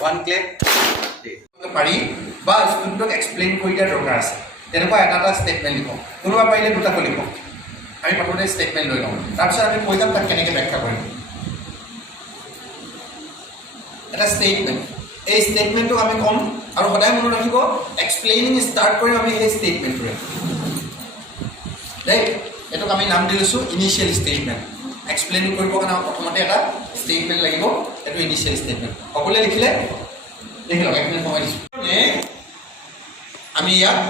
One ক্লেপ পাৰি বা ষ্টুডেণ্টক explain কৰি দিয়াৰ দৰকাৰ আছে তেনেকুৱা এটা ষ্টেটমেণ্ট লিখোঁ কোনোবা পাৰিলে দুটাকৈ লিখোঁ আমি প্ৰথমতে ষ্টেটমেণ্ট লৈ লওঁ তাৰপিছত আমি কৈ যাম তাক কেনেকৈ ব্যাখ্যা কৰিম এটা ষ্টেটমেণ্ট এই ষ্টেটমেণ্টটোক আমি ক'ম আৰু সদায় মনত ৰাখিব এক্সপ্লেইনিং ষ্টাৰ্ট কৰিম আমি সেই ষ্টেটমেণ্টটোৰে দেই এইটোক আমি নাম দি লৈছোঁ ইনিচিয়েল ষ্টেটমেণ্ট এক্সপ্লেইনিং কৰিবৰ কাৰণে প্ৰথমতে এটা ষ্টেটমেণ্ট লাগিব এইটো ইনিচিয়েল ষ্টেটমেণ্ট সকলোৱে লিখিলে লিখি লওক 1 মিনিট সময় দিছোঁ আমি ইয়াত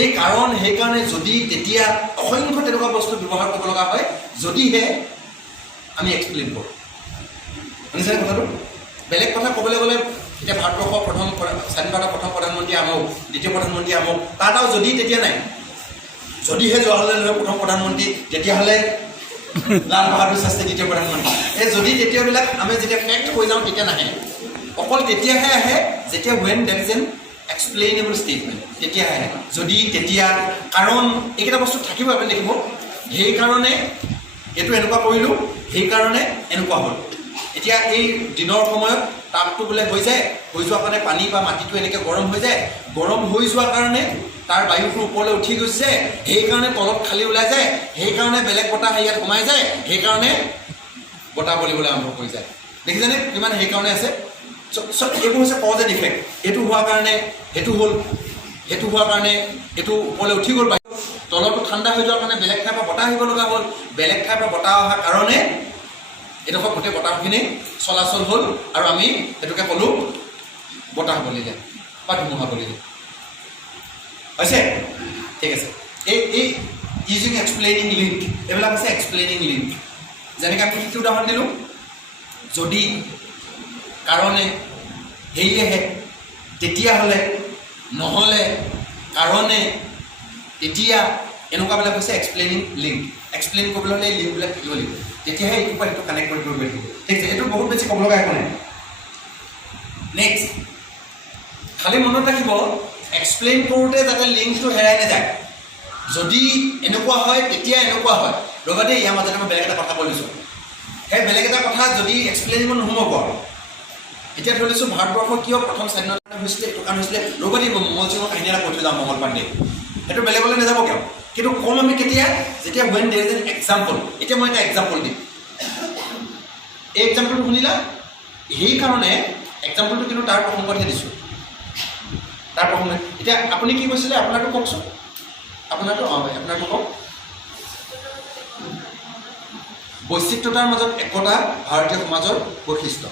এই কাৰণ সেইকাৰণে যদি তেতিয়া অসংখ্য তেনেকুৱা বস্তু ব্যৱহাৰ কৰিব লগা হয় যদিহে আমি এক্সপ্লেইন কৰোঁ শুনিছেনে কথাটো বেলেগ কথা ক'বলৈ গ'লে এতিয়া ভাৰতবৰ্ষৰ স্বাধীনতাৰ প্ৰথম প্ৰধানমন্ত্ৰী আমুক দ্বিতীয় প্ৰধানমন্ত্ৰী আমুক তাত আৰু যদি তেতিয়া নাই যদিহে জৱাহৰলাল নেহৰু প্ৰথম প্ৰধানমন্ত্ৰী তেতিয়াহ'লে লাল বাহাদুৰ শাস্ত্ৰী দ্বিতীয় প্ৰধানমন্ত্ৰী এই যদি তেতিয়াবিলাক আমি যেতিয়া ফেক্ট হৈ যাওঁ তেতিয়া নাহে অকল তেতিয়াহে আহে যেতিয়া when that is an explainable statement তেতিয়াহে আহে যদি তেতিয়া কাৰণ এইকেইটা বস্তু থাকিব আপুনি দেখিব সেইকাৰণে এইটো এনেকুৱা কৰিলোঁ সেইকাৰণে এনেকুৱা হ'ল এতিয়া এই দিনৰ সময়ত তাপটো বোলে হৈ যায় হৈ যোৱাৰ কাৰণে পানী বা মাটিটো এনেকৈ গৰম হৈ যায় গৰম হৈ যোৱাৰ কাৰণে তাৰ বায়ুটো ওপৰলৈ উঠি গৈছে সেইকাৰণে তলত খালী ওলাই যায় সেইকাৰণে বেলেগ বতাহ ইয়াত সোমাই যায় সেইকাৰণে বতাহ বলিবলৈ আৰম্ভ কৰি যায় দেখিছেনে কিমান সেইকাৰণে আছে চব এইবোৰ হৈছে কজ এণ্ড ইফেক্ট এইটো হোৱাৰ কাৰণে সেইটো হ'ল সেইটো হোৱাৰ কাৰণে এইটো ওপৰলৈ উঠি গ'ল বায়ু তলটো ঠাণ্ডা হৈ যোৱাৰ কাৰণে বেলেগ ঠাইৰ পৰা বতাহ আহিব লগা হ'ল বেলেগ ঠাইৰ পৰা বতাহ অহাৰ কাৰণে এডোখৰ গোটেই বতাহখিনি চলাচল হ'ল আৰু আমি সেইটোকে ক'লোঁ বতাহ বলিলে বা ধুমুহা বলিলে হৈছে ঠিক আছে এই ইউজিং এক্সপ্লেইনিং লিংক এইবিলাক হৈছে এক্সপ্লেইনিং লিংক যেনেকৈ আমি কি উদাহৰণ দিলোঁ যদি কাৰণে সেয়েহে তেতিয়াহ'লে নহ'লে কাৰণে তেতিয়া এনেকুৱাবিলাক হৈছে এক্সপ্লেইনিং লিংক এক্সপ্লেইন কৰিবলৈ হ'লে এই লিংকবিলাক থাকিব লাগিব তেতিয়াহে এইটোৰ পৰা সেইটো কানেক্ট কৰিব লাগিব ঠিক আছে এইটো বহুত বেছি ক'ব লগা একো নাই নেক্সট খালি মনত ৰাখিব এক্সপ্লেইন কৰোঁতে যাতে লিংকটো হেৰাই নাযায় যদি এনেকুৱা হয় তেতিয়া এনেকুৱা হয় ৰ'বা দেই ইয়াৰ মাজতে মই বেলেগ এটা কথা কৈ লৈছোঁ সেই বেলেগ এটা কথা যদি এক্সপ্লেইনিব নহ'ব এতিয়া ধৰি লৈছোঁ ভাৰতবৰ্ষ কিয় প্ৰথম স্বাধীনতা হৈছিলে এইটো কাৰণ হৈছিলে ৰ'বা দেই মংগল সিঙৰ কাহিনী এটা কৈ থৈ যাওঁ মংগল পাণ্ডে সেইটো বেলেগলৈ নাযাব কিয় কিন্তু ক'ম আমি কেতিয়া যেতিয়া ৱেন দেৰ ইজ এন এক্সাম্পল এতিয়া মই এটা এক্সাম্পল দিম এই এক্সাম্পলটো শুনিলা সেইকাৰণে এক্সাম্পলটো কিন্তু তাৰ প্ৰসংগতহে দিছোঁ তাৰ প্ৰসংগ এতিয়া আপুনি কি কৈছিলে আপোনাৰটো কওকচোন আপোনাৰটো কওক বৈচিত্ৰতাৰ মাজত একতা ভাৰতীয় সমাজৰ বৈশিষ্ট্য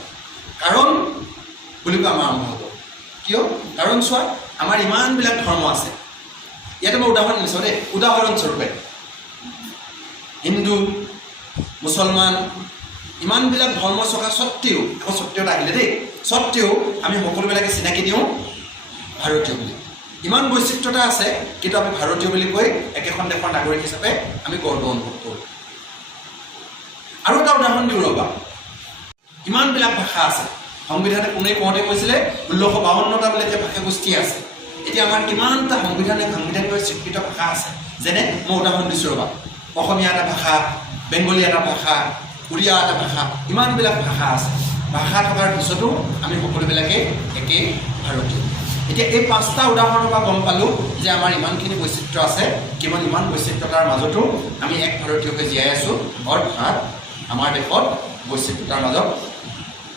কাৰণ বুলি কৈ আমাৰ আৰম্ভ হ'ব কিয় কাৰণ চোৱা আমাৰ ইমানবিলাক ধৰ্ম আছে ইয়াতে মই উদাহৰণ দিছোঁ দেই উদাহৰণস্বৰূপে হিন্দু মুছলমান ইমানবিলাক ধৰ্ম থকা স্বত্তেও আকৌ স্বত্তেওত আহিলে দেই স্বত্তেও আমি সকলোবিলাকে চিনাকি দিওঁ ভাৰতীয় বুলি ইমান বৈচিত্ৰতা আছে কিন্তু আমি ভাৰতীয় বুলি কৈ একেখন দেশৰ নাগৰিক হিচাপে আমি গৰ্ব অনুভৱ কৰোঁ আৰু এটা উদাহৰণ দিওঁ ৰ'বা ইমানবিলাক ভাষা আছে সংবিধানে কোনে কওঁতে কৈছিলে 1652টা বোলে এতিয়া ভাষাগোষ্ঠী আছে এতিয়া আমাৰ কিমানটা সাংবিধানিক স্বীকৃত ভাষা আছে যেনে মই উদাহৰণ দিছোঁ ৰ'বা অসমীয়া এটা ভাষা বেংগলী এটা ভাষা উৰিয়া এটা ভাষা ইমানবিলাক ভাষা আছে ভাষা থকাৰ পিছতো আমি সকলোবিলাকে একে ভাৰতীয় এতিয়া এই 5টা উদাহৰণৰ পৰা গম পালোঁ যে আমাৰ ইমানখিনি বৈচিত্ৰ্য আছে কেৱল ইমান বৈচিত্ৰতাৰ মাজতো আমি এক ভাৰতীয় হৈ জীয়াই আছোঁ অৰ্থাৎ আমাৰ দেশত বৈচিত্ৰতাৰ মাজত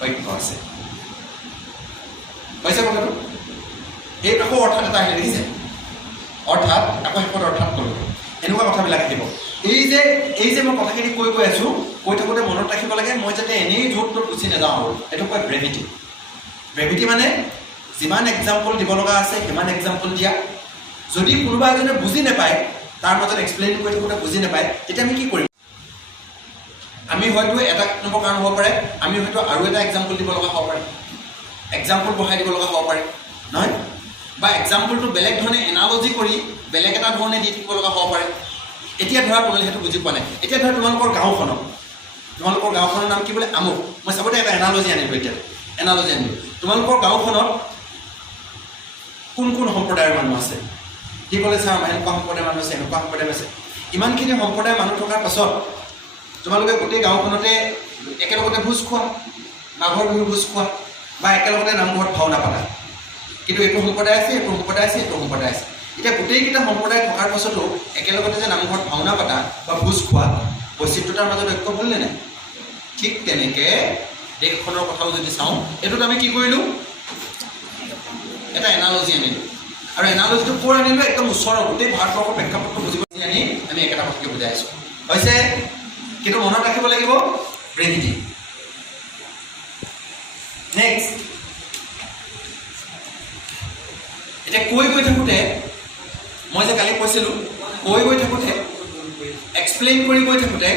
ঐক্য আছে হৈছে কথাটো এই আকৌ অৰ্থাৎ এটা আহিলে দেখিছে অৰ্থাৎ আকৌ শেষত অৰ্থাৎ ক'লোঁ এনেকুৱা কথাবিলাক আহিব এই যে মই কথাখিনি কৈ আছোঁ কৈ থাকোঁতে মনত ৰাখিব লাগে মই যাতে এনেই য'ত ত'ত গুচি নাযাওঁ আৰু এইটো কয় ব্ৰেভিটি মানে যিমান এক্সাম্পল দিব লগা আছে সিমান এক্সাম্পল দিয়া যদি কোনোবা এজনে বুজি নাপায় তাৰ মাজত এক্সপ্লেইন কৰি থাকোঁতে বুজি নাপায় তেতিয়া আমি কি কৰিম আমি হয়তো এটা নম্বৰ কাৰণ হ'ব পাৰে আমি হয়তো আৰু এটা এক্সাম্পল দিব লগা হ'ব পাৰে এক্সাম্পল বঢ়াই দিব লগা হ'ব পাৰে নহয় বা এক্সাম্পলটো বেলেগ ধৰণে এনালজি কৰি বেলেগ এটা ধৰণে দি থাকিব লগা হ'ব পাৰে এতিয়া ধৰা তোমালোকে সেইটো বুজি পোৱা নাই এতিয়া ধৰা তোমালোকৰ গাঁওখনৰ নাম কি বোলে আমুক মই চাবতে এটা এনালজি আনিলোঁ এতিয়া তোমালোকৰ গাঁওখনত কোন কোন সম্প্ৰদায়ৰ মানুহ আছে সি ক'লে ছাৰ আমাৰ এনেকুৱা সম্প্ৰদায়ৰ মানুহ আছে এনেকুৱা সম্প্ৰদায় আছে ইমানখিনি সম্প্ৰদায়ৰ মানুহ থকাৰ পাছত তোমালোকে গোটেই গাঁওখনতে একেলগতে ভোজ খোৱা মাঘৰ বিহু ভোজ খোৱা বা একেলগতে নামঘৰত ভাওনা পতা, কিন্তু এইটো সম্প্ৰদায় আছে, এইটো সম্প্ৰদায় আছে, এইটো সম্প্ৰদায় আছে। এতিয়া গোটেইকেইটা সম্প্ৰদায় থকাৰ পাছতো একেলগতে যে নামঘৰত ভাওনা পতা বা ভোজ খোৱা, বৈচিত্ৰতাৰ মাজত ঐক্য হ'লনে নাই? ঠিক তেনেকৈ দেশখনৰ কথাও যদি চাওঁ, এইটোত আমি কি কৰিলোঁ, এটা এনালজি আনিলোঁ। আৰু এনালজিটো ক'ৰ আনিলোঁ, একদম ওচৰৰ গোটেই ভাৰতবৰ্ষৰ প্ৰেক্ষাপটটো বুজিব আনি আমি একেটা কথাকে বুজাই আছোঁ। হৈছে কিন্তু মনত ৰাখিব লাগিব ব্ৰেভিটি। নেক্সট, এতিয়া কৈ গৈ থাকোঁতে মই যে কালি কৈছিলোঁ, কৈ গৈ থাকোঁতে এক্সপ্লেইন কৰি গৈ থাকোঁতে,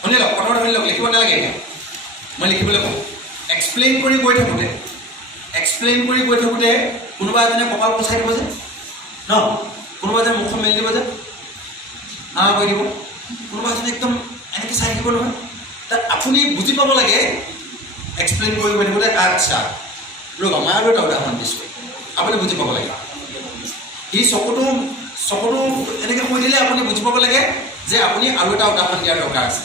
শুনি লওক কথাটো শুনি লওক, লিখিব নালাগে এতিয়া, মই লিখিবলৈ কওঁ। এক্সপ্লেইন কৰি গৈ থাকোঁতে কোনোবা এজনে কপাল পচাই দিব যে ন, কোনোবা এজনে মুখখন মেলি দিব যে কৈ দিব, কোনোবা এজনে একদম এনেকৈ চাই থাকিব নহয়। তাত আপুনি বুজি পাব লাগে এক্সপ্লেইন কৰি গৈ থাকোঁতে, আচ্ছা ৰ'বা মই আৰু এটা উদাহৰণ দিছোঁ, আপুনি বুজি পাব লাগে। সি চকুটো এনেকৈ কৈ দিলে আপুনি বুজি পাব লাগে যে আপুনি আৰু এটা উদাহৰণ দিয়াৰ দৰকাৰ আছে।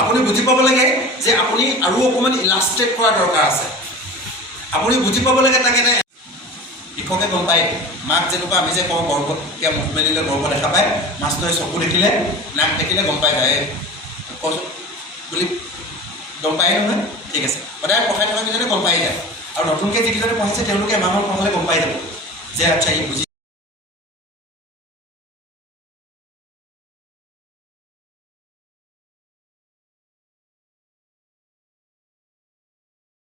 আপুনি বুজি পাব লাগে যে আপুনি আৰু অকণমান ইলাষ্ট্ৰেট কৰাৰ দৰকাৰ আছে। আপুনি বুজি পাব লাগে তাকে এটা শিক্ষকে গম পায়, মাক যেনেকুৱা আমি যে কওঁ গৰ্ভ, এতিয়া মুখ মেলিলে গৰ্ভ দেখা পায়, মাষ্টৰে চকু দেখিলে নাক দেখিলে গম পাই যায়, কচোন বুলি গম পায় নহয়। ঠিক আছে, সদায় পঢ়াই থকা কেইজনে গম পাই যায়, আৰু নতুনকৈ যিকেইজনে পঢ়াইছে তেওঁলোকে এমাহমান পঢ়ালে গম পাই যাব যে আচ্ছা ই বুজি